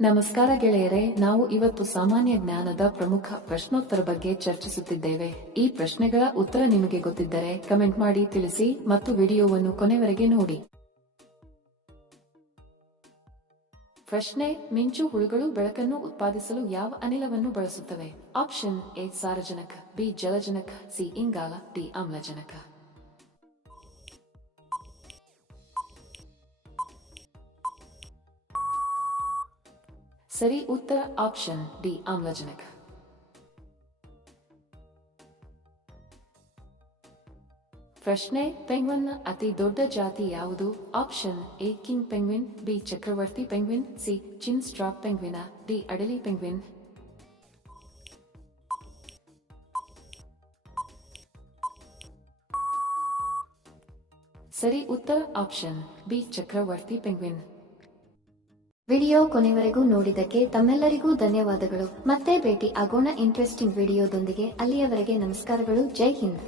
ನಮಸ್ಕಾರ ಗೆಳೆಯರೆ, ನಾವು ಇವತ್ತು ಸಾಮಾನ್ಯ ಜ್ಞಾನದ ಪ್ರಮುಖ ಪ್ರಶ್ನೋತ್ತರ ಬಗ್ಗೆ ಚರ್ಚಿಸುತ್ತಿದ್ದೇವೆ. ಈ ಪ್ರಶ್ನೆಗಳ ಉತ್ತರ ನಿಮಗೆ ಗೊತ್ತಿದ್ದರೆ ಕಮೆಂಟ್ ಮಾಡಿ ತಿಳಿಸಿ ಮತ್ತು ವಿಡಿಯೋವನ್ನು ಕೊನೆವರೆಗೆ ನೋಡಿ. ಪ್ರಶ್ನೆ: ಮಿಂಚು ಹುಳುಗಳು ಬೆಳಕನ್ನು ಉತ್ಪಾದಿಸಲು ಯಾವ ಅನಿಲವನ್ನು ಬಳಸುತ್ತವೆ? ಆಪ್ಷನ್ ಎ ಸಾರಜನಕ, ಬಿ ಜಲಜನಕ, ಸಿ ಇಂಗಾಲ, ಡಿ ಆಮ್ಲಜನಕ. ಸರಿ ಉತ್ತರ ಆಪ್ಷನ್ ಡಿ ಆಮ್ಲಜನಕ. ಪ್ರಶ್ನೆ: ಪೆಂಗ್ವಿನ್ನ ಅತಿ ದೊಡ್ಡ ಜಾತಿ ಯಾವುದು? Option A king penguin, B ಚಕ್ರವರ್ತಿ penguin, C chinstrap penguin, D Adelie penguin. ಸರಿ ಉತ್ತರ ಆಪ್ಷನ್ ಬಿ ಚಕ್ರವರ್ತಿ ಪೆಂಗ್ವಿನ್. ವಿಡಿಯೋ ಕೊನೆವರೆಗೂ ನೋಡಿದ್ದಕ್ಕೆ ತಮ್ಮೆಲ್ಲರಿಗೂ ಧನ್ಯವಾದಗಳು. ಮತ್ತೆ ಭೇಟಿ ಆಗೋಣ ಇಂಟ್ರೆಸ್ಟಿಂಗ್ ವಿಡಿಯೋದೊಂದಿಗೆ. ಅಲ್ಲಿಯವರೆಗೆ ನಮಸ್ಕಾರಗಳು. ಜೈ ಹಿಂದ್.